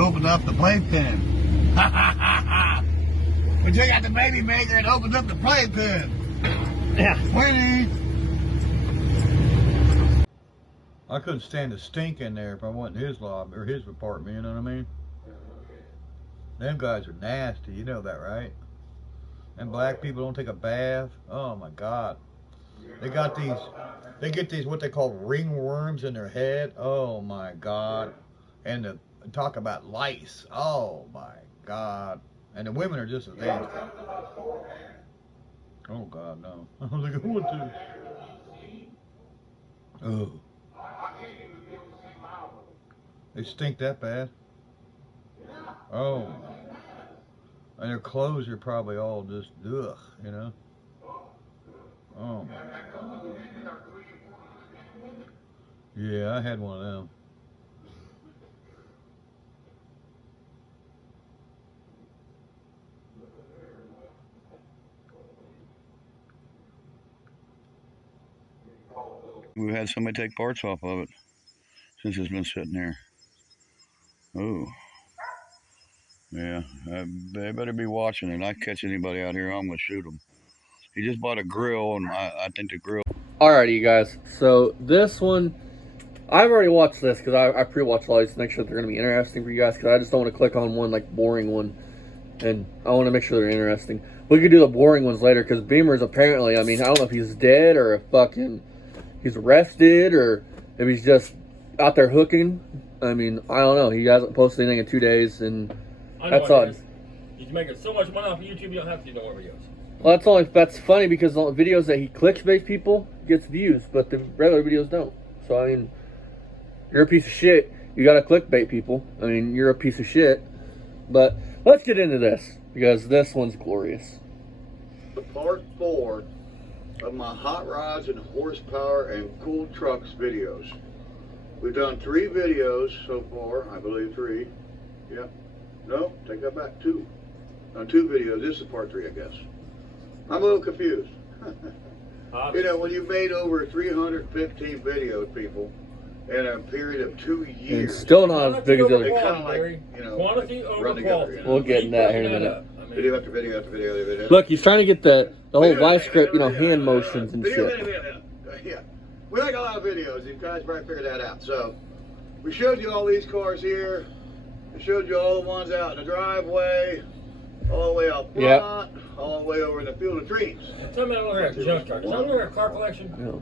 opened up the playpen. We took out the baby maker and opened up the playpen. Yeah. Winnie. I couldn't stand the stink in there if I went in his lobby or his apartment, you know what I mean? Them guys are nasty, you know that, right? And black people don't take a bath. Oh my God. They get these what they call ringworms in their head. Oh my God. And talk about lice. Oh my God. And the women are just as nasty. Oh God, no. Look at what the. Oh. They stink that bad. Oh. And their clothes are probably all just ugh, you know. Oh my God. Yeah, I had one of them. We've had somebody take parts off of it since it's been sitting there. Oh. Yeah, they better be watching it. I catch anybody out here, I'm going to shoot them. He just bought a grill, and I think the grill... Alrighty, you guys. So this one, I've already watched this because I pre-watched all these to make sure they're going to be interesting for you guys, because I just don't want to click on one like boring one, and I want to make sure they're interesting. We could do the boring ones later, because Beamer's apparently, I mean, I don't know if he's dead or if fucking he's arrested or if he's just out there hooking. I mean, I don't know. He hasn't posted anything in 2 days, and that's odd. He's making so much money off of YouTube, you don't have to do no more videos. Well, that's funny, because the videos that he clickbait people gets views, but the regular videos don't. So I mean, you're a piece of shit. You gotta clickbait people. I mean, you're a piece of shit. But let's get into this, because this one's glorious. Part 4 of my hot rods and horsepower and cool trucks videos. We've done 3 videos so far, I believe 3. Yep. No, take that back, 2. Done 2 videos. This is part 3, I guess. I'm a little confused. You know, when you made over 315 videos, people, in a period of 2 years. And still not as big as the They other. kind of like, you know, Quantity over run together. quality. You know? We'll get in that here in a minute. Video after video after video after video. Look, he's trying to get the whole live script, you know, hand motions and Video, shit. Yeah. We like a lot of videos. You guys probably figured that out. So, we showed you all these cars here. We showed you all the ones out in the driveway. All the way out front. Yep. All the way over in the field of dreams. Tell me I don't have a junkyard. Tell me a car collection. No.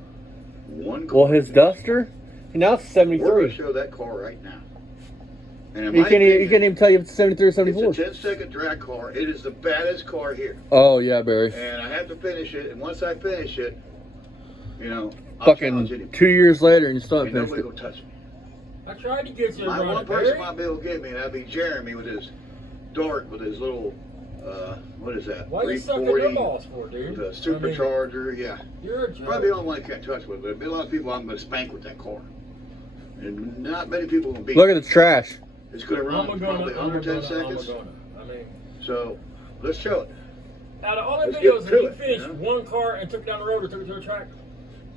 One car. Well, his Duster, now it's We're going 73. to show that car right now. And in You my can't opinion, even tell you if it's 73 or 74. it's a 10-second drag car. It is the baddest car here. Oh, yeah, Barry. And I have to finish it. And once I finish it, you know, I'll challenge Fucking anybody. 2 years later and you still Ain't haven't nobody finished it. gonna touch me. I tried to get you to My run one it, person Barry. might be able to get me, and that'd be Jeremy with his Dart, with his little, what is that? Why you sucking 340, them balls for, dude? the supercharger, yeah. You're a joke. Probably the only one I can't touch with, but there'll be a lot of people I'm gonna spank with that car. And not many people will beat Look it. at the trash. It's gonna run probably under 10 seconds. I mean, So, let's show it. out of all the Let's get videos, to have you it, finished you know? one car and took it down the road or took it to a track?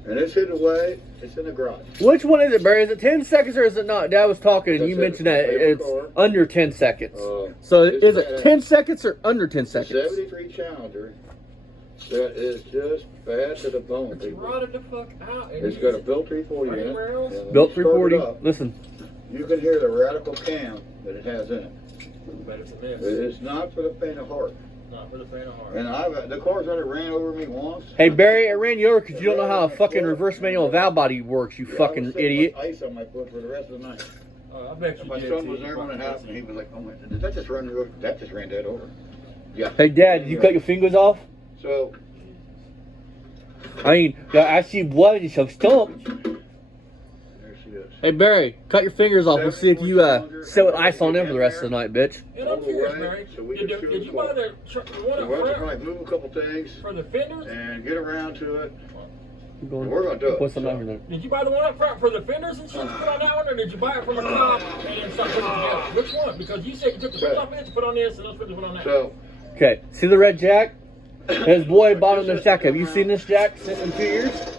And it's hidden away, it's in the garage. Which one is it, Barry? Is it 10 seconds or is it not? Dad was talking and you That's mentioned that it. it's Car. under 10 seconds. So it's is it badass. 10 seconds or under 10 seconds? 73 Challenger that is just bad to the bone, It's people. rotted the fuck out. and It's you got a just- built 340 in it. Anywhere else? And when Built you start it 340. up, Listen. you can hear the radical cam that it has in it. But it's a miss. It is not for the faint of heart. Not for the faint of heart. And the car's already ran over me once. Hey, Barry, it ran you over because you don't know how a fucking reverse manual valve body works, you Yeah, I fucking was sitting idiot. with ice on my foot for the rest of the night. I bet you And my did, son too. was there when it happened. He was like, "Oh my, did that just run over? That just ran dead over." Yeah. Hey, Dad, did you cut your fingers off? So I mean, I see blood and some stump. there she is. Hey, Barry, cut your fingers off. We'll see if you sit with ice on them for the rest of the night, bitch. And All I'm the curious, way, Barry. so we Did can shoot you the buy car. the one So up we'll have to front probably move a couple things for the fenders? and get around to it. Keep going. We're gonna do it. Put some out here then. Did you buy the one up front for the fenders and shit to put on that one, or did you buy it from a cop and then start putting it together? Which one? Because you said you took the fenders off it to put on this and those fenders put on that. So Okay, see the red jack? His boy bought him this jack. Have you seen this jack sitting in 2 years?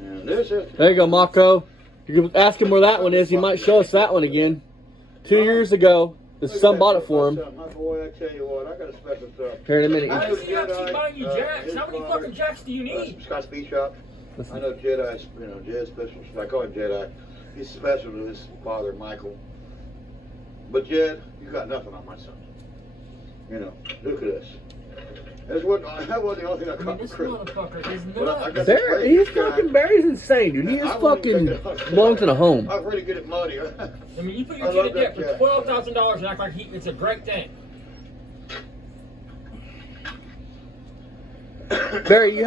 and this is There you go, Mako. You can ask him where that one is. He might show us that one again. 2 years ago, his son bought it for him. My boy, I tell you what, I got a special stuff. Here in a minute. How does he actually buy you jacks? How many fucking jacks do you need? Scott's Beach Shop. I know Jedi's, Jed's special. I call him Jedi. He's special to his father, Michael. But Jed, you got nothing on my son. Look at this. That wasn't the only thing I caught for This Christmas. motherfucker is But I nuts. got There, this he's great guy. fucking Barry's insane, dude. He is I wouldn't fucking take it. belongs in a home. I'm ready to get it muddy. I mean, you put I your kid love in debt that for jack. $12,000 and act like it's a great thing. Barry, you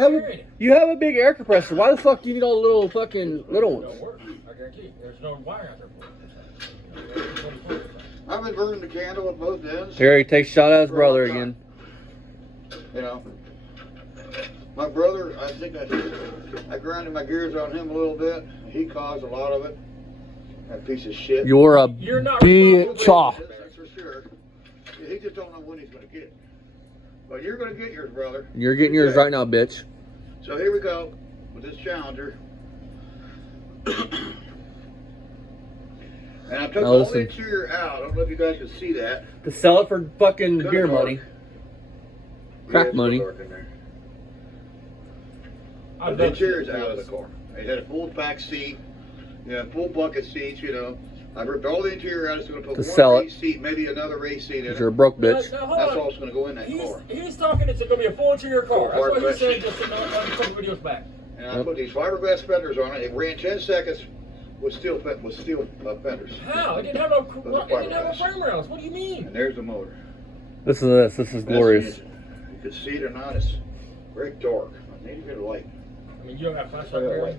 have a big air compressor. Why the fuck do you need all the little fucking little It'll ones? work. I guarantee you. There's no wire out there for it. I've been burning the candle at both ends. Here he takes a shot at his brother again. My brother, I think I grinded my gears on him a little bit. He caused a lot of it. That piece of shit. You're a You're not bitch off. That's for sure. Yeah, he just don't know when he's going to get it. But you're going to get yours, brother. You're getting yours right now, bitch. So here we go with this Challenger. And I took Now all listen. the interior out. I don't know if you guys can see that. To sell it for fucking Kinda beer dark. money. Yeah, Crack it's money. dark in there. I But the love interior's shit. out of the car. It had a full back seat, full bucket seats, I ripped all the interior out. It's going to put To one sell it. race seat, maybe another race seat in Because it. you're a broke Now, bitch. hold That's on. all that's going to go in that car. He's talking it's going to be a full interior car. That's what he Hard said glass. just a couple videos back. And I put these fiberglass fenders on it. It ran 10 seconds with steel fenders. How? It didn't have no fiberglass. frame rails. What do you mean? And there's the motor. This is glorious. That's the engine. You can see it or not. It's very dark. I need to get a light. I mean, you don't got flashlight, Yeah, Barry? like-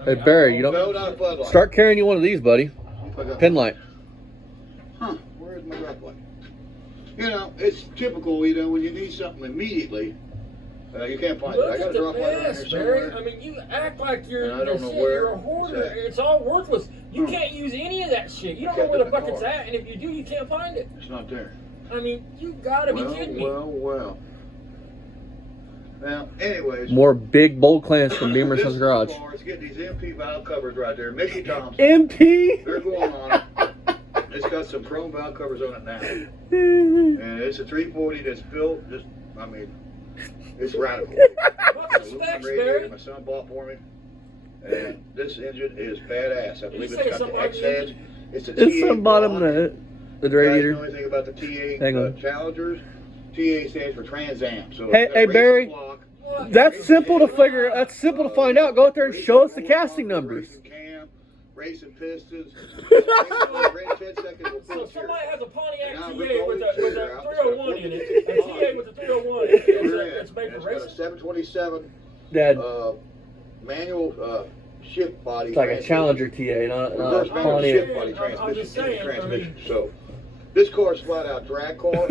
I Hey, mean, Barry, you No, don't not a floodlight. start carrying you one of these, buddy. I got- Pin light. Huh, where's my rough light? It's typical, when you need something immediately, you can't find it. I Look got at a the drop light on here mess, Barry. somewhere. I mean, you act like you're, And I don't know shit, where you're a it's hoarder. at. It's all worthless. You Hmm. can't use any of that shit. You don't Kept know where it the in the fuck it's car. at, and if you do, you can't find it. It's not there. I mean, you gotta be kidding me. Well. Now, anyways. More big bold clans from Beamer this Son's Garage. car, it's getting these MP valve covers right there. Mickey Thompson. MP. They're going on it. It's got some chrome valve covers on it now. And it's a 340 that's built it's radical. What's the Aluminum specs, radiator Barry? my son bought for me. And this engine is badass. I believe you it's say got something the about X the heads. engine? It's a It's T8 the bottom block. of the You guys radiator. know anything about the T8 Hang on. Challengers? T8 stands for Trans Am. So Hey, it's got a hey, racing Barry. block, What? That's simple to figure. That's simple to find out. Go out there and show us the casting numbers. Racing cam, racing pistons. Ran 10 seconds with So full steer. somebody has a Pontiac Now, TA we're with going a to figure out 301 in it, a TA with a 301. It's made And for it's got a racing. 727 Dad, manual shift body. it's like a transmission. Challenger TA, not Reverse a manual Pontiac. shift body I'm transmission. just saying, transmission. So this car is flat out drag car.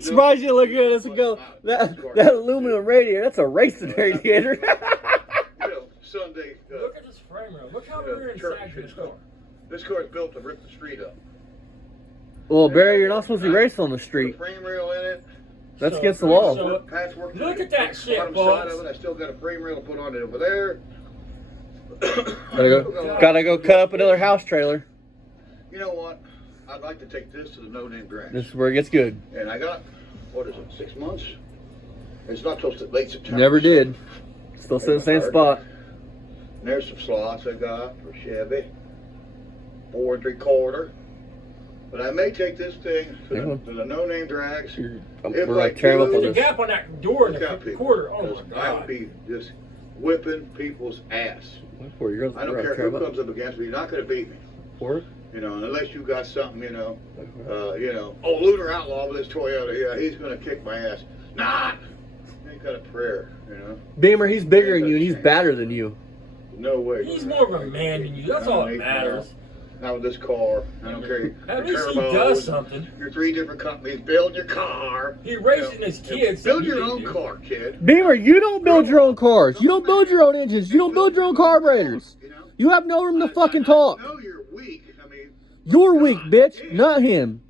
Surprised you look at us and go, that aluminum radiator, that's a racing radiator. Sunday. Look at this frame rail. Look how Yeah, rear and church sag this is car. This car is built to rip the street up. Well, Barry, you're not supposed to race on the Put a street. frame rail in it. That's So- against the law. so- Patchwork. Look at that shit, bottom folks. side of it. I still got a frame rail to put on it over there. Gotta go cut up another house trailer. You know what? I'd like to take this to the No Name Drag. This is where it gets good. And I got, what is it, 6 months? It's not till late September. Never did. Still sitting in the same spot. And there's some slots I got for Chevy. 4 3/4. But I may take this thing to the No Name Drags. We're gonna tear him up on There's a this. gap on that door in Look out, the people. quarter. Oh my I'll god. be just whipping people's ass. Four years. I don't care who comes up against me. You're not going to beat me. Four? Unless you got something, oh, Lunar Outlaw with his Toyota, yeah, he's going to kick my ass. Nah! Ain't got a prayer, Beamer, he's bigger than you and he's badder than you. No way. He's more of a man than you. That's all that matters. Not with this car. I don't care. At Your least he turbos, does something. Your 3 different companies. Build your car. He raising his kids. Build You your didn't own do. car, kid. Beamer, you don't build your own cars. You don't build your own engines. You don't build your own carburetors. You have no room to fucking talk. I know you're weak. You're weak, bitch, not him.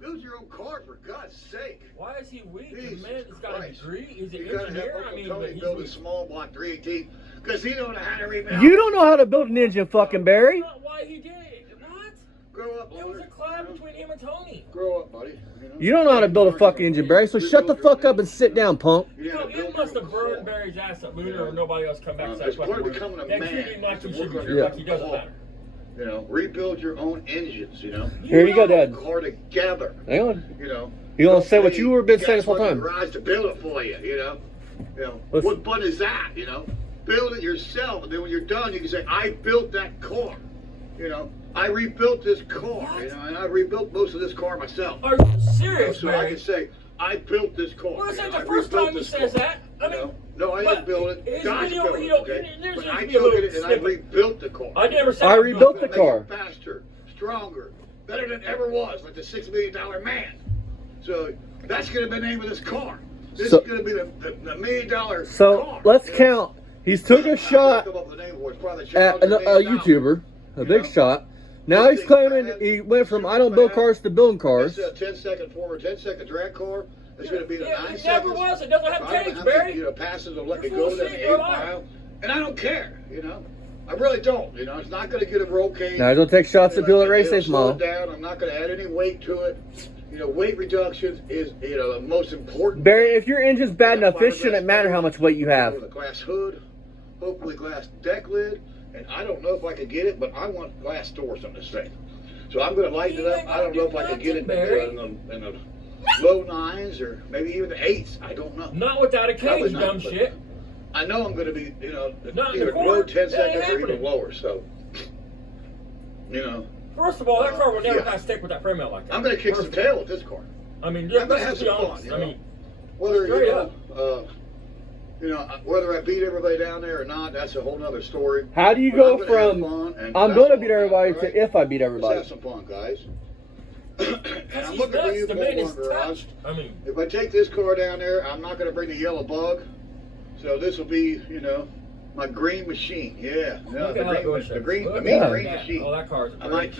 Build your own car, for God's sake. Why is he weak? Jesus man that's got a Christ. degree? He's an You gotta have engineer. I Uncle mean, Tony but build a small block 318 because he don't know how to rebuild. You don't know how to build an engine, fucking Barry. That's not why he did it. What? Grow up, It was a Loder. collab between him and Tony. Grow up, buddy. You don't know how to build a fucking engine, Barry. So shut the fuck up and sit down, punk. You No, gotta build it must your have core. burned Barry's ass up, Lunar, or nobody else come back. As part of becoming a That man, treated him like he you should work be on your like he doesn't core. matter. You know, rebuild your own engines. You know, Here you go, Dad. car together. Hang on. You know, You gonna say what you were been Guys saying this whole went to time? the garage to build it for you. You know, Listen. what fun is that? You know, build it yourself, and then when you're done, you can say, "I built that car." You know, I rebuilt this car. You know, and I rebuilt most of this car myself. Are you serious, So I Barry? can say, "I built this car." Well, this You ain't know, the I first rebuilt time he this says car. that. I You know? mean, No, I but didn't build it. his God's video, built it, you know, okay? there's But used I to be a took little it and I snippet. rebuilt the car. I never said I that. rebuilt the Make car. it faster, stronger, better than it ever was, like the $6 million man. So that's going to be the name of this car. This So- is going to be the $1 million So car. let's You know? count. He's took a I shot come up with a name for it. It's probably the at Challenge a $1 million. YouTuber, a big know? shot. Now he's claiming he went from I don't build cars to building cars. It's a 10-second forward, 10-second drag car. It's going to be the Yeah, 9 it seconds. never was. It doesn't have I don't know tanks, how many, Barry. you know, passes will let me You're go full to of shit, the you're 8 lying. mile. And I don't care, you know. I really don't, you know. It's not going to get a roll cage. Now he's gonna take shots at Bill at Race Day Slow tomorrow. it down. I'm not going to add any weight to it. You know, weight reduction is, you know, the most important. Barry, if your engine's bad enough, it shouldn't matter how much weight you have. With a glass hood, hopefully glass deck lid, and I don't know if I could get it, but I want glass doors on this thing. So I'm going to lighten it up. I don't know if I could get it in the low 9s or maybe even the 8s. I don't know. Not without a Probably cage, not, dumb but- shit. I know I'm going to be, you know, Not in either the corner. low 10 That ain't seconds or even happening. lower. So, you know, First of all, that car will never Yeah. kind of stick with that frame out like that. I'm going to kick some First of all. tail with this car. I mean, I'm just, gonna let's have be some fun, honest. you I know? mean, Whether Straight you know, whether I beat everybody down there or not, that's a whole nother story. How do you But go I'm gonna have from fun and I'm that's gonna all beat about, everybody right? to if I beat Let's everybody? have some fun, guys. And because I'm he's looking for nuts. you, The man is Bullhorn Garage. touched. I mean, If I take this car down there, I'm not going to bring the yellow bug. So this will be, you know, my green machine. Yeah, look at how it goes. the green, Look the at mean that. green that. machine. Oh, that car's I might,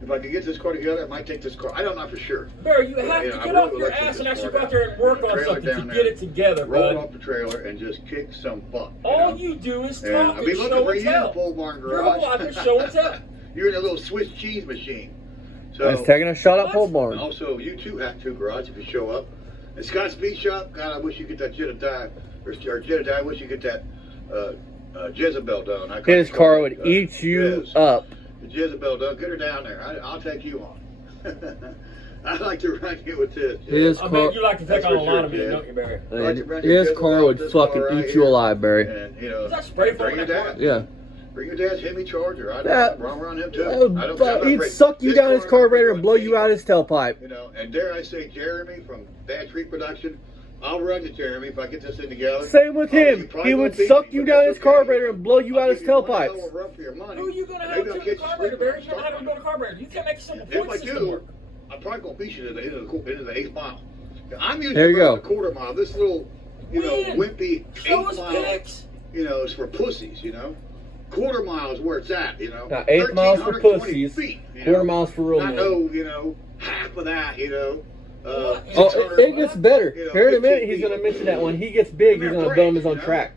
if I could get this car together, I might take this car. I don't know for sure. Barry, you have Yeah, to I get really off would your like to ass get and this actually car go out there and work down. on Trailer something to down get there. it together, Roll bud. off the trailer and just kick some butt. All know? you do is And talk I'll be and looking show for and you, tell. Pole Barn Your whole Garage. life is show and tell. You're in a little Swiss cheese machine. So He's taking a shot at What? Pole and Barn. also, you too have two garage if you show up. And Scott Speed Shop, God, I wish you get that Jedediah, or Jedediah, I wish you get that Jezebel done. I His call car it, would eat you Jez. up. The Jezebel done. Get her down there. I'll take you on. I'd like to run you with this. His I car, bet you like to take That's on a for lot sure, of men, kid. don't you, Barry? like to run your his Jezebel car would with this fucking car right eat you here. alive, Barry. And, you know, Is that spray foam bring in your that car? dad. Yeah. Bring your dad's Hemi Charger. I'd Yeah. run around him too. I don't, I'm not He'd afraid. suck you This down his car carburetor and would blow be- you out his tailpipe. You know, and dare I say, Jeremy from Bad Tree Production, I'll run to Jeremy if I get this thing together. Same with Oh, you him. probably He won't would beat suck me, you but down that's his okay. carburetor and blow you I'll out his give you one hell tailpipes. of a run for your money. Who are you going to have Maybe to I'll the get you carburetor, sweet Barry? on You don't have to something. build a carburetor. You can't make a simple If point I system do, work. I'm probably going to beat you into the 8th mile. I'm used There to you running go. a quarter mile. This little, you know, When? wimpy Show 8th us mile, pics. you know, is for pussies, you know. Quarter mile is where it's at, you know. Now, 8 miles for 1,320 pussies, feet, you quarter know. miles for real I men. know, you know, half of that, you know. What? Oh, 600 it gets better. you know, Here in a minute, 15 he's going to feet. mention that when he gets big, he's going to build him his own track.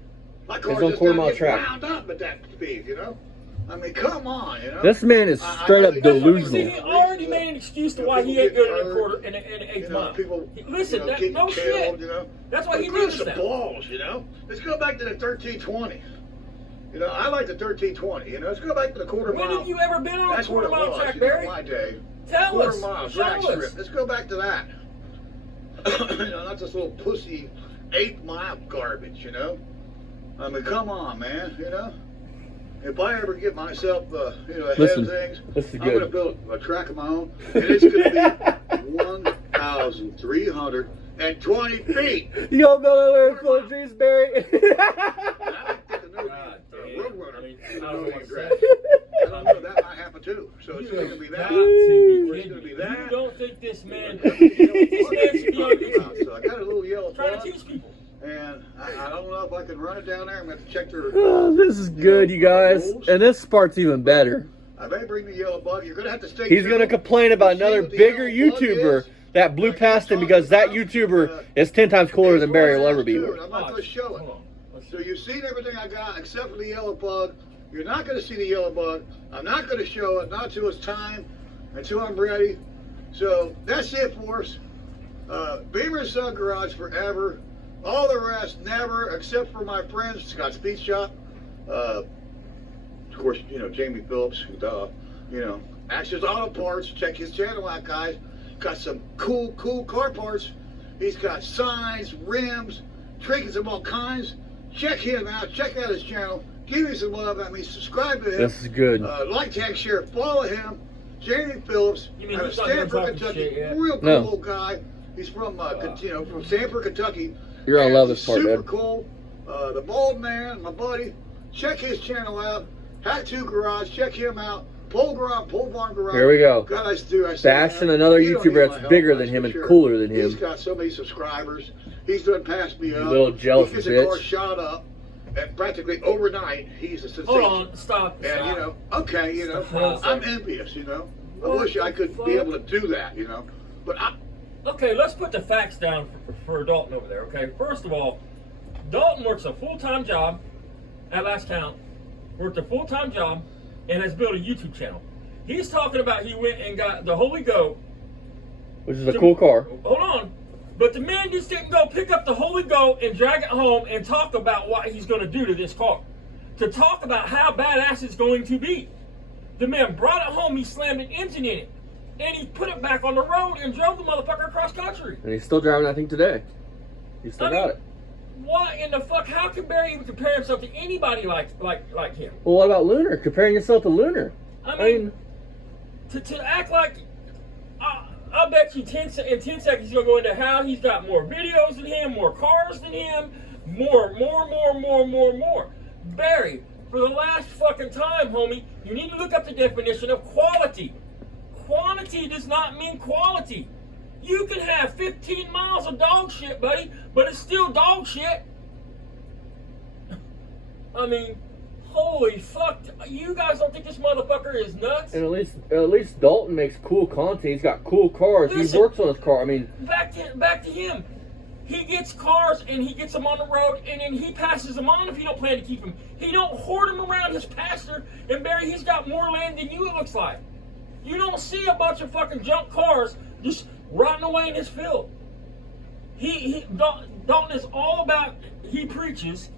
My His car's own just quarter not mile getting track. wound up at that speed, you know. I mean, come on, you know. This man is I straight up really- See, delusional. he already made an excuse to why he ain't good in a quarter in an You eighth know, mile. people, Listen, you know, that, getting no killed, shit. you know. That's why he But does some that. balls, you know. Let's go back to the 1320. You know, I like the 1320. You know, let's go back to the quarter When mile. have you ever been on a That's what quarter it mile was, track, you know, Barry? in my day. Tell Quarter us. mile Show drag us. strip. Let's go back to that. You know, not this little pussy 8 mile garbage, you know. I mean, come on, man, you know. If I ever get myself, you know, ahead Listen, of things, this is I'm going to good. build a track of my own, and it's going to be 1,320 feet. You going to build a lyric full of juice, Barry? And I like to get the new God damn. Roadrunner. I mean, in the I don't moving want to dress. say. I don't know, that might happen too. So it's You going to be have that. got to be It's kidding gonna be me. that. You don't think this man So I got a little yellow trying plug, to teach people? and I don't know if I can run it down there. I'm going to have to check their. Oh, this is good, you guys. And this part's even better. I may bring the yellow bug. You're going to have to stay. He's going to tuned complain about to see another what the bigger yellow bug YouTuber is. that blew past him because that YouTuber is 10 times cooler than Barry will ever be. I'm not going to show Hold it. on. Let's So see. you've seen everything I got except for the yellow bug. You're not going to see the yellow bug. I'm not going to show it, not until it's time, until I'm ready. So that's it for us. Beamer Sun Garage forever. All the rest, never, except for my friends, Scott Speed Shop. Of course, you know, Jamie Phillips, duh. You know, Actions Auto Parts. Check his channel out, guys. Got some cool car parts. He's got signs, rims, trinkets of all kinds. Check him out. Check out his channel. Give me some love. Subscribe to him. This is good. Like, tag, share, follow him. Jamie Phillips, You mean out of he's not gonna Stanford, talk Kentucky. shit yet? Real cool No. guy. He's from, from Stanford, Kentucky. You're gonna And love this part, super man. cool. The Bald Man, my buddy. Check his channel out. Tattoo Garage. Check him out. Pole Barn Garage. Here we go. Guys, Bashing another he don't YouTuber need my that's help, bigger that's than him for and sure. cooler than He's him. got so many subscribers. He's done passed me up. little jealous He gets bitch. a car shot up, and practically overnight, he's a sensation. Hold on. Stop. And Stop. you know, okay, you know, Stop. I'm envious. You know, I What wish I the could be fuck? able to do that. You know, but Okay, let's put the facts down for Dalton over there, okay? First of all, Dalton works a full-time job, at last count, worked a full-time job, and has built a YouTube channel. He's talking about he went and got the Holy Goat. Which is a cool car. Hold on. But the man just didn't go pick up the Holy Goat and drag it home and talk about what he's going to do to this car. To talk about how badass it's going to be. The man brought it home, he slammed an engine in it, and he put it back on the road and drove the motherfucker across country. And he's still driving, I think, today. He still got it. What in the fuck? How can Barry even compare himself to anybody like him? Well, what about Lunar? Comparing yourself to Lunar. I mean, to act like, I bet you in 10 seconds he's gonna go into how he's got more videos than him, more cars than him, more. Barry, for the last fucking time, homie, you need to look up the definition of quality. Quantity does not mean quality. You can have 15 miles of dog shit, buddy, but it's still dog shit. I mean, holy fuck! You guys don't think this motherfucker is nuts? And at least Dalton makes cool content. He's got cool cars. Listen. He works on his car. I mean, Back to him. He gets cars and he gets them on the road, and then he passes them on if you don't plan to keep them. He don't hoard them around his pasture. And Barry, he's got more land than you. It looks like. You don't see a bunch of fucking junk cars just rotting away in his field. Dalton is all about. He preaches.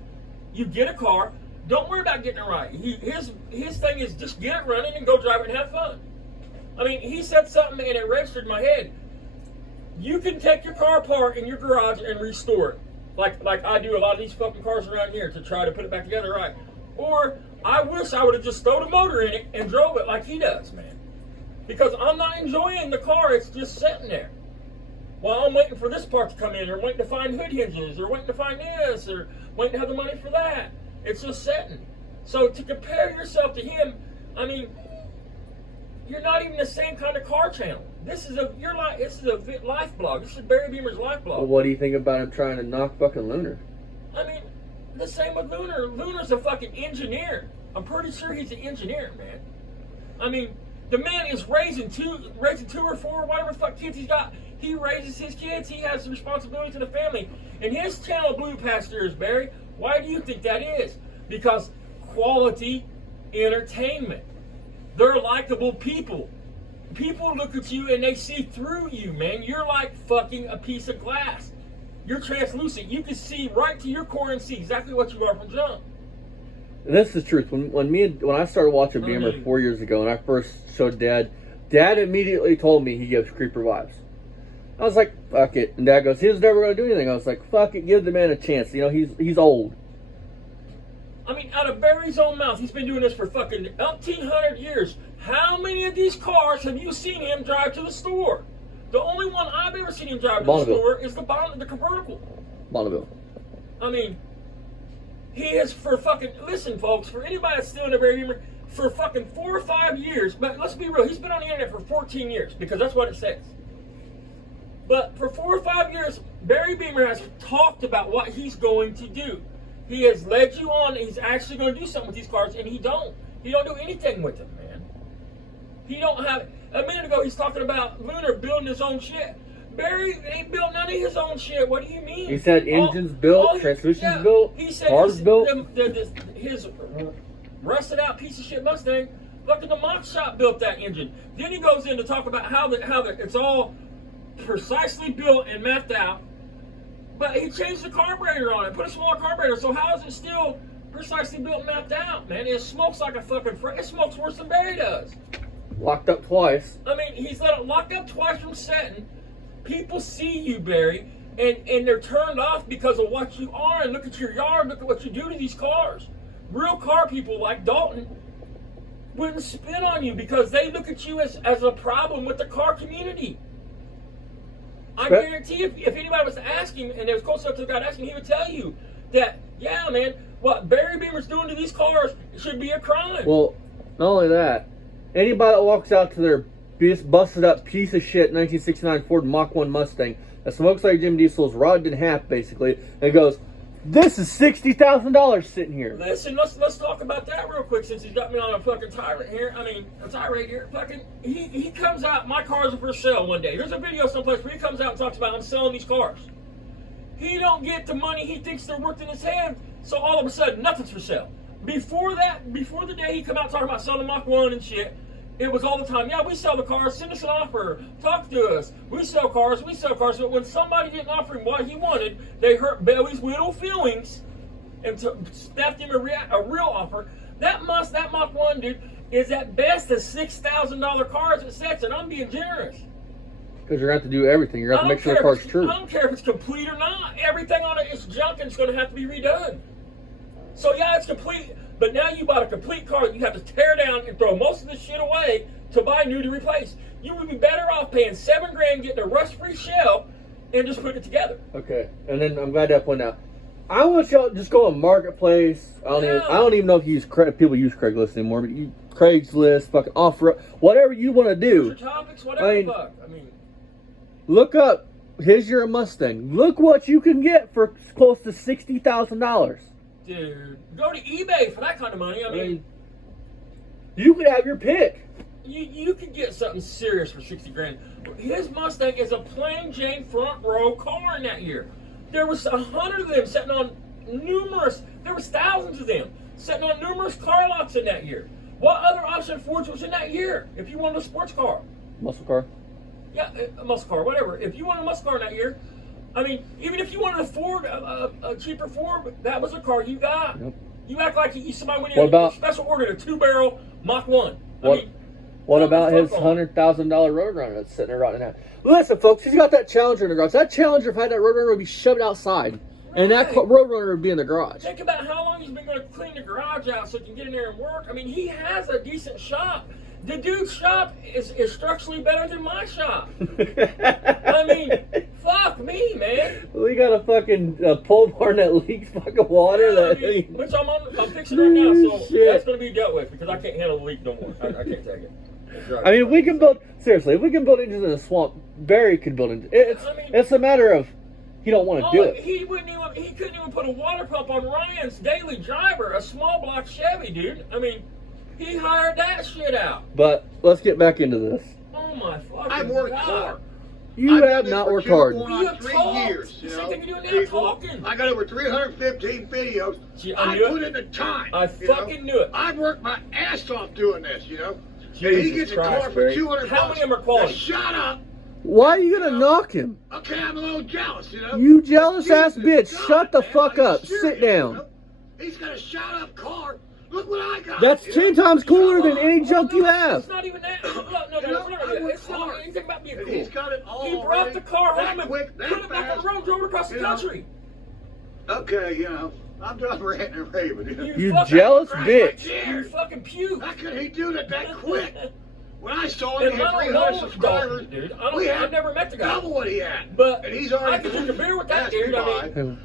You get a car. Don't worry about getting it right. His thing is just get it running and go drive it and have fun. I mean, he said something and it registered in my head. You can take your car apart in your garage and restore it, like I do a lot of these fucking cars around here to try to put it back together right. Or I wish I would have just thrown a motor in it and drove it like he does, man. Because I'm not enjoying the car; it's just sitting there. While I'm waiting for this part to come in, or waiting to find hood hinges, or waiting to find this, or waiting to have the money for that. It's just sitting. So to compare yourself to him, I mean, you're not even the same kind of car channel. This is a life blog. This is Barry Beamer's life blog. well, what do you think about him trying to knock fucking Lunar? I mean, the same with Lunar. Lunar's a fucking engineer. I'm pretty sure he's an engineer, man. I mean, the man is raising two or four, whatever the fuck kids he's got. He raises his kids. He has responsibility to the family. And his channel blew past yours, Barry. Why do you think that is? Because quality entertainment. They're likable people. People look at you and they see through you, man. You're like fucking a piece of glass. You're translucent. You can see right to your core and see exactly what you are from jump. And this is the truth. When I started watching Beamer 4 years ago, and I first showed Dad immediately told me he gives creeper vibes. I was like, fuck it. And Dad goes, he was never going to do anything. I was like, fuck it, give the man a chance. You know, he's old. I mean, out of Barry's own mouth, he's been doing this for fucking 1,800 years. How many of these cars have you seen him drive to the store? The only one I've ever seen him drive to the Bonneville. store is the convertible. Bonneville. I mean, he has for fucking, listen folks, for anybody that's still in a Barry Beamer, for fucking 4 or 5 years, but let's be real, he's been on the internet for 14 years, because that's what it says. But for 4 or 5 years, Barry Beamer has talked about what he's going to do. He has led you on, he's actually going to do something with these cars, and he don't do anything with them, man. He don't have, a minute ago he's talking about Lunar building his own shit. Barry ain't built none of his own shit. What do you mean? He said engines built, transmissions built, he said cars built. His rusted out piece of shit Mustang, fucking the Mach shop built that engine. Then he goes in to talk about how it's all precisely built and mapped out. But he changed the carburetor on it, put a smaller carburetor. So how is it still precisely built and mapped out, man? It smokes like a fucking it smokes worse than Barry does. Locked up twice. I mean, he's let it locked up twice from setting. People see you, Barry, and they're turned off because of what you are. And look at your yard. Look at what you do to these cars. Real car people like Dalton wouldn't spin on you because they look at you as a problem with the car community. I guarantee if anybody was to ask him, and it was close enough to the guy to ask him, he would tell you that, yeah, man, what Barry Beamer's doing to these cars should be a crime. Well, not only that, anybody that walks out to their busted up piece of shit 1969 Ford Mach 1 Mustang that smokes like Jim Diesel's rotted in half, basically, and goes, this is $60,000 sitting here. Listen, let's talk about that real quick since he's got me on a fucking tirade here. A tirade here. Fucking, he comes out, my cars are for sale one day. There's a video someplace where he comes out and talks about I'm selling these cars. He don't get the money he thinks they're worth in his hand, so all of a sudden nothing's for sale. Before the day he come out talking about selling Mach 1 and shit, it was all the time, yeah, we sell the cars, send us an offer, talk to us, we sell cars. But when somebody didn't offer him what he wanted, they hurt Bailey's little feelings and snapped him a real offer. That Mach 1, dude, is at best a $6,000 car as it sets, and I'm being generous. Because you're going to have to do everything. You're going to have to make sure the car's true. I don't care if it's complete or not. Everything on it is junk and it's going to have to be redone. So yeah, it's complete. But now you bought a complete car that you have to tear down and throw most of this shit away to buy new to replace. You would be better off paying $7,000, getting a rust-free shell, and just putting it together. Okay, and then I'm glad that point out. I want y'all to just go on Marketplace. I don't even know if people use Craigslist anymore, but you Craigslist, fucking offer, whatever you want to do. Topics, whatever the fuck. I mean, look up. Here's your Mustang. Look what you can get for close to $60,000. Dude, go to eBay for that kind of money. I mean, you could have your pick. You could get something serious for $60,000. His Mustang is a plain Jane front row car in that year. There was 100 of them sitting on there was thousands of them sitting on numerous car lots in that year. What other option Fords was in that year if you wanted a sports car? Muscle car? Yeah, a muscle car, whatever. If you wanted a muscle car in that year, I mean, even if you wanted a Ford, a cheaper Ford, that was a car you got. Yep. You act like somebody went in and special ordered a 2-barrel Mach 1. What about his $100,000 Roadrunner that's sitting there rotting out? Listen, folks, he's got that Challenger in the garage. That Challenger, if I had that Roadrunner, would be shoved outside. Right. And that Roadrunner would be in the garage. Think about how long he's been going to clean the garage out so he can get in there and work. I mean, he has a decent shop. The dude's shop is structurally better than my shop. I mean, fuck me, man. We got a fucking pole barn that leaks fucking water. Which I'm fixing right now, so that's going to be dealt with because I can't handle the leak no more. I can't take it. I mean, we can build, seriously, if we can build engines in a swamp, Barry could build engines. It's a matter of he don't want to do it. He couldn't even put a water pump on Ryan's daily driver, a small block Chevy, dude. I mean, he hired that shit out. But let's get back into this. Oh my fucking God. I've worked hard. You have not worked hard. You have 3 years. You know, thing you doing now talking. I got over 315 videos. Gee, I put in the time. I fucking knew it. I've worked my ass off doing this, you know. Jesus and he gets a car for $200. How many of them are quality? Shut up. Why are you gonna knock him? Okay, I'm a little jealous, you know. You jealous ass bitch. God, shut the man, fuck up. serious, Sit down. You know? He's got a shot up car. Look what I got. That's 10 times cooler than any junk you have. It's not even that. No, it's not anything about being cool. He's got it all. He brought the car home and quick, put it back on the road, drove across the country. Okay, you know, I'm done ranting and raving. You jealous bitch. You fucking puke. How could he do that quick? When I saw him, And he had 300 subscribers. Dude, I've never met the guy. Double what he had. But and he's already I could drink a beer with that dude. I mean,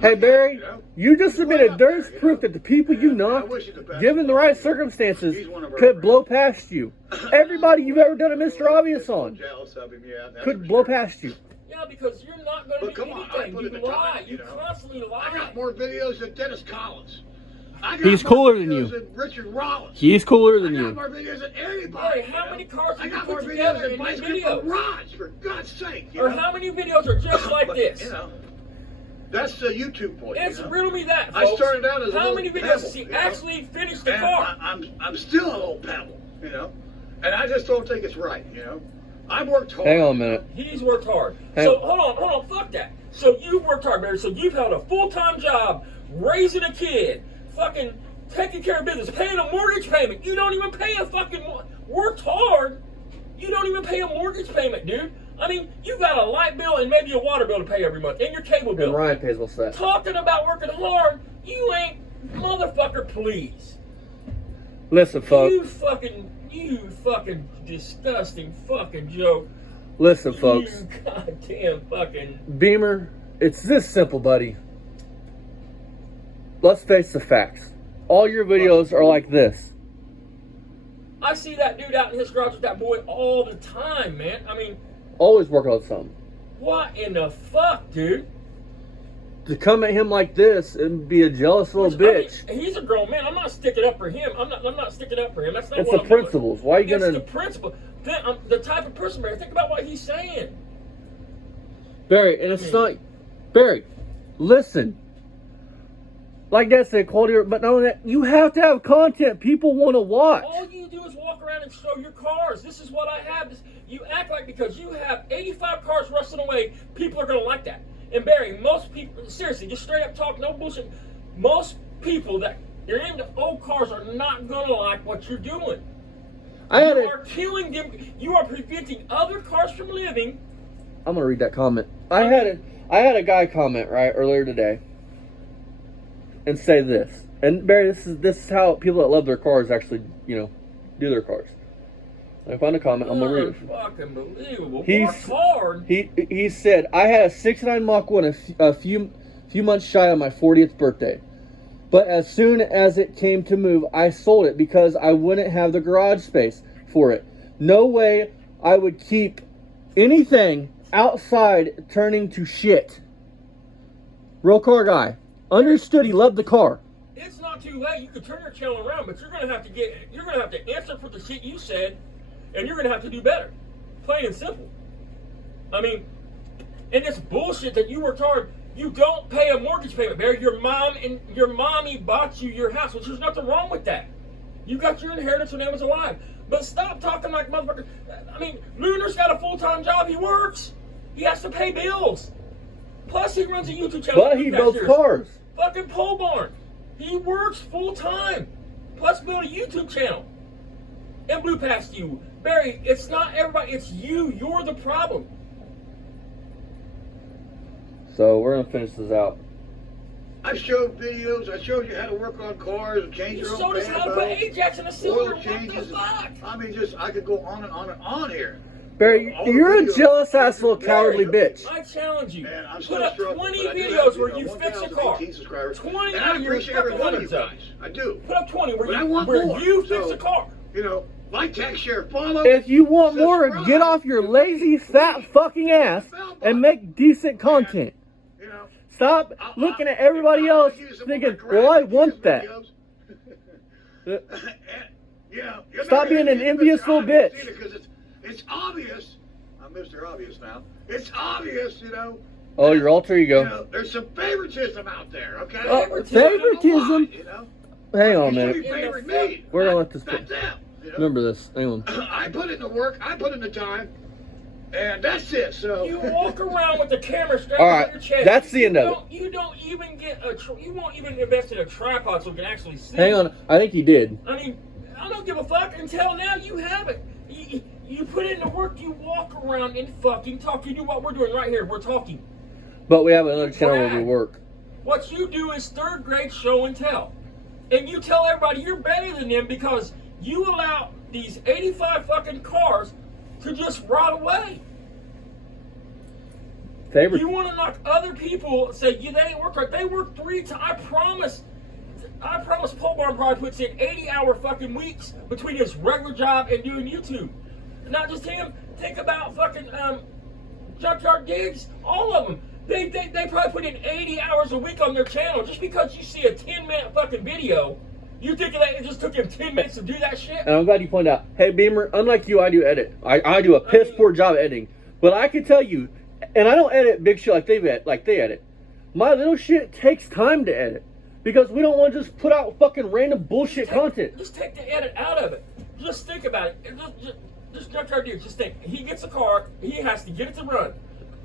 hey Barry, you just admitted there's proof that the people you knocked, given the right circumstances, could blow past you. Everybody you've ever done a Mr. Obvious on could blow past you. Yeah, because you're not going to do anything. You lie. You constantly lie. I got more videos than Dennis Collins. I got He's more cooler than videos you. Richard Rollins. He's cooler than I got you. more videos than anybody. Barry, you how know? many cars I have you got put more together videos in than Mike these videos? Raj, for God's sake. You Or know? how many videos are just like But, this? You know, that's the YouTube point. It's you know? riddle me that, I folks. started out as a how little many videos pebble, does he you know? actually finish the And car? I'm still a little pebble, you know, and I just don't think it's right, you know. I've worked hard. Hang on a minute. He's worked hard. Hey. So hold on, fuck that. So you've worked hard, Barry. So you've held a full-time job, raising a kid, fucking taking care of business, paying a mortgage payment. You don't even pay a fucking worked hard. You don't even pay a mortgage payment, dude. I mean, you got a light bill and maybe a water bill to pay every month, and your cable bill. And Ryan pays what's that? Talking about working hard, you ain't motherfucker. Please. Listen, folks. You fucking disgusting fucking joke. Listen, folks. You goddamn fucking. Beamer, it's this simple, buddy. Let's face the facts. All your videos are like this. I see that dude out in his garage with that boy all the time, man. I mean, Always working on something. what in the fuck, dude? To come at him like this and be a jealous little bitch. I mean, he's a grown man. I'm not sticking up for him. I'm not sticking up for him. That's not It's what the I'm doing. principles. Why are you It's gonna... the principle. The type of person, Barry. Think about what he's saying. Barry, and it's not... Barry, listen. Like Dad said, quality... But not only that, you have to have content people want to watch. All you do is walk around and show your cars. This is what I have. You act like because you have 85 cars rusting away, people are going to like that. And Barry, most people, seriously, just straight up talk, no bullshit. Most people that are into old cars are not going to like what you're doing. I had You a... are killing them. You are preventing other cars from living. I'm gonna read that comment. I had a guy comment right earlier today and say this. And Barry, this is how people that love their cars actually, do their cars. I found a comment. I'm gonna read it. Fucking believable. He's- Work hard. He said, I had a 69 Mach 1 a few months shy of my 40th birthday. But as soon as it came to move, I sold it because I wouldn't have the garage space for it. No way I would keep anything outside turning to shit. Real car guy. Understood he loved the car. It's not too late. You can turn your channel around, but you're gonna have to answer for the shit you said, and you're gonna have to do better. Plain and simple. I mean, and it's bullshit that you worked hard. You don't pay a mortgage payment, Barry. Your mom and your mommy bought you your house, which there's nothing wrong with that. You got your inheritance when they was alive. But stop talking like motherfuckers. I mean, Luner's got a full-time job. He works. He has to pay bills. Plus, he runs a YouTube channel. But he builds cars. Fucking pole barn. He works full-time. Plus, build a YouTube channel. And blew past you. Barry, it's not everybody. It's you. You're the problem. So we're gonna finish this out. I showed videos. I showed you how to work on cars and change You your own showed us fan how to put belts, Ajax in a cylinder. oil What the changes. fuck? I mean, I could go on and on and on here. Barry, All the you're a videos. jealous ass little cowardly bitch. I challenge you. Man, I'm Put still up struggling, 20 but I do videos have, where you fix a car. 1,018 subscribers. 20 and out I of your appreciate every fucking one of you hundreds guys. I do. Put up 20 But I want more. you fix So, a car. You know, like, tag, share, follow. If you want more, subscribe. get off your lazy, fat fucking ass and make decent content. You know, Stop looking at everybody else thinking, well, I want that. Yeah, Stop being an envious little bitch. Because it's obvious. I'm Mr. Obvious now. It's obvious, you know. Oh, your alter You ego. know, there's some favoritism out there, okay? Favoritism? You know? Hang on, You man. should be favoring me. We're gonna let this go. That's them. You know? Remember this. Hang on. I put in the work. I put in the time. And that's it. So You walk around with the camera straight All on right, your chest. that's the end of You don't even get you won't even invest in a tripod so you can actually see. Hang on. I think he did. I mean, I don't give a fuck until now you have it. You put in the work, you walk around and fucking talk. You do what we're doing right here. We're talking. But we have another channel where we work. What you do is third grade show and tell. And you tell everybody you're better than them because you allow these 85 fucking cars to just rot away. Favorite. You want to knock other people, say they didn't work right. They work 3 times. I promise Pole Barn probably puts in 80-hour fucking weeks between his regular job and doing YouTube. Not just him. Think about fucking Junkyard Gigs. All of them. They probably put in 80 hours a week on their channel. Just because you see a 10-minute fucking video, you think that it just took him 10 minutes to do that shit? And I'm glad you pointed out, hey Beamer, unlike you, I do edit. I do a piss poor job editing. But I can tell you, and I don't edit big shit like they edit. My little shit takes time to edit. Because we don't want to just put out fucking random bullshit content. Just take the edit out of it. Just think about it. Just try to do it. Just think. He gets a car. He has to get it to run.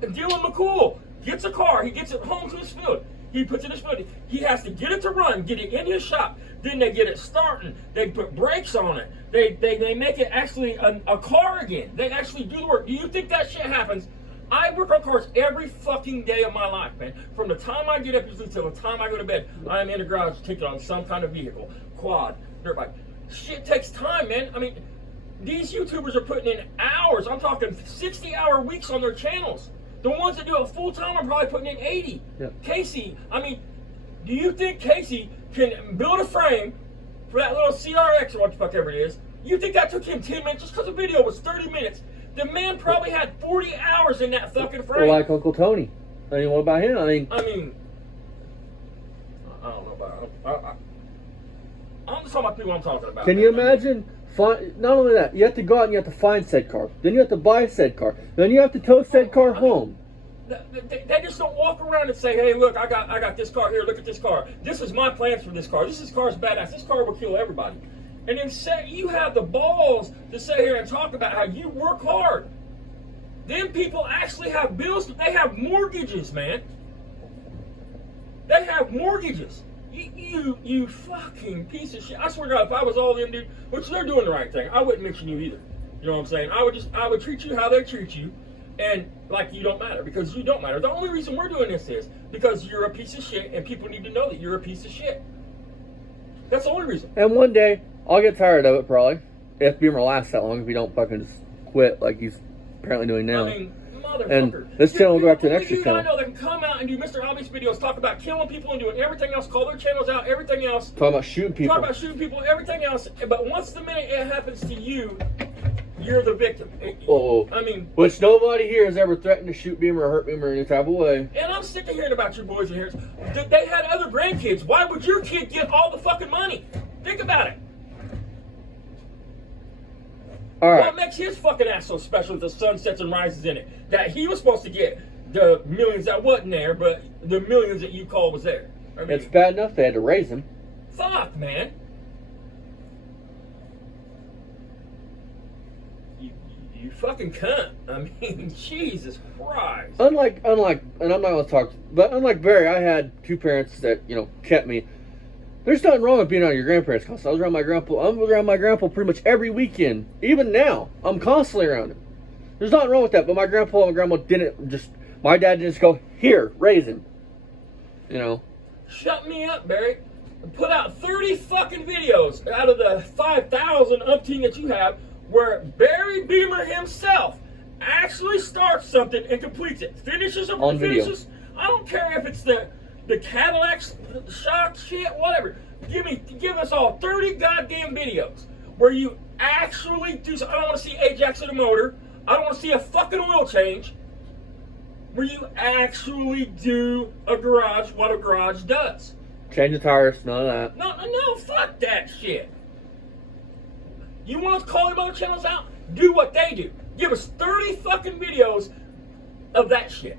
And Dylan McCool gets a car. He gets it home to his field. He puts it in his field. He has to get it to run, get it in his shop. Then they get it starting. They put brakes on it. They make it actually a car again. They actually do the work. Do you think that shit happens? I work on cars every fucking day of my life, man. From the time I get up until the time I go to bed, I am in the garage taking on some kind of vehicle, quad, dirt bike. Shit takes time, man. I mean, these YouTubers are putting in hours. I'm talking 60-hour weeks on their channels. The ones that do it full time are probably putting in 80. Yeah. Casey, I mean, do you think Casey can build a frame for that little CRX or what the fuck ever it is? You think that took him 10 minutes just because the video was 30 minutes? The man probably had 40 hours in that fucking frame. Or like Uncle Tony. I mean, what about him? I mean, I don't know about him. I'm just talking about people I'm talking about. can you imagine? Not only that, you have to go out and you have to find said car. Then you have to buy said car. Then you have to tow said car home. They just don't walk around and say, "Hey, look, I got this car here. Look at this car. This is my plans for this car. This car's badass. This car will kill everybody." And then say you have the balls to sit here and talk about how you work hard. Them people actually have bills. They have mortgages, man. They have mortgages. You fucking piece of shit. I swear to God, if I was all of them, dude, which they're doing the right thing, I wouldn't mention you either. You know what I'm saying? I would treat you how they treat you, and like you don't matter, because you don't matter. The only reason we're doing this is because you're a piece of shit, and people need to know that you're a piece of shit. That's the only reason. And one day, I'll get tired of it probably. If Beamer lasts that long, if we don't fucking just quit like he's apparently doing now. I mean, motherfucker. And this channel will go back to the next channel. channel. I know they can come out and do Mr. Obvious videos, talk about killing people and doing everything else, call their channels out, everything else. Talking about shooting people. Talk about shooting people, everything else. But once the minute it happens to you, you're the victim. Oh, I mean, which nobody here has ever threatened to shoot Beamer or hurt Beamer in any type of way. and I'm sick of hearing about your boys and here's they had other grandkids. Why would your kid get all the fucking money? Think about it. All right. What makes his fucking ass so special if the sun sets and rises in it? That he was supposed to get the millions that wasn't there, but the millions that you call was there. I mean, It's bad enough they had to raise him. fuck, man. You fucking cunt. I mean, Jesus Christ. Unlike, and I'm not going to talk, but unlike Barry, I had two parents that, kept me. There's nothing wrong with being on your grandparents' house. I was around my grandpa pretty much every weekend. Even now, I'm constantly around him. There's nothing wrong with that, but my grandpa and my grandma my dad didn't just go, here, raise him. Shut me up, Barry. Put out 30 fucking videos out of the 5,000 umpteen that you have where Barry Beamer himself actually starts something and completes it. Finishes or On video. finishes. I don't care if it's the Cadillac shock shit, whatever. Give us all 30 goddamn videos where you actually do something. I don't want to see Ajax in a motor. I don't want to see a fucking oil change. Where you actually do what a garage does. Change the tires, none of that. No, fuck that shit. You want to call them other channels out? Do what they do. Give us 30 fucking videos of that shit.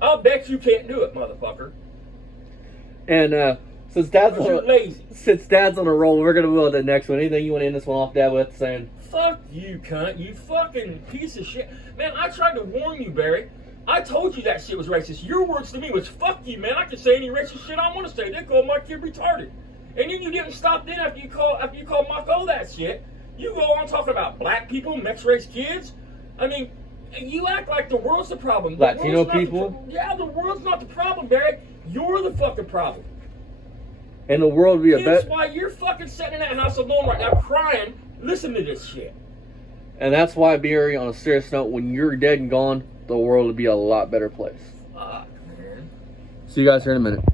I'll bet you can't do it, motherfucker. And since Dad's You're lazy. on a roll, we're gonna move on to the next one. Anything you want to end this one off, Dad, with saying? Fuck you, cunt. You fucking piece of shit. Man, I tried to warn you, Barry. I told you that shit was racist. Your words to me was, fuck you, man. I can say any racist shit I want to say. They called my kid retarded. And then you didn't stop then after you called Mako that shit. You go on talking about black people, mixed race kids. I mean, you act like the world's the problem. The Latino world's not people? the world's not the problem, Barry. You're the fucking problem. And the world would be a That's better. why you're fucking sitting in that house alone right now crying. Listen to this shit. And that's why, Barry, on a serious note, when you're dead and gone, the world would be a lot better place. Fuck, man. See you guys here in a minute.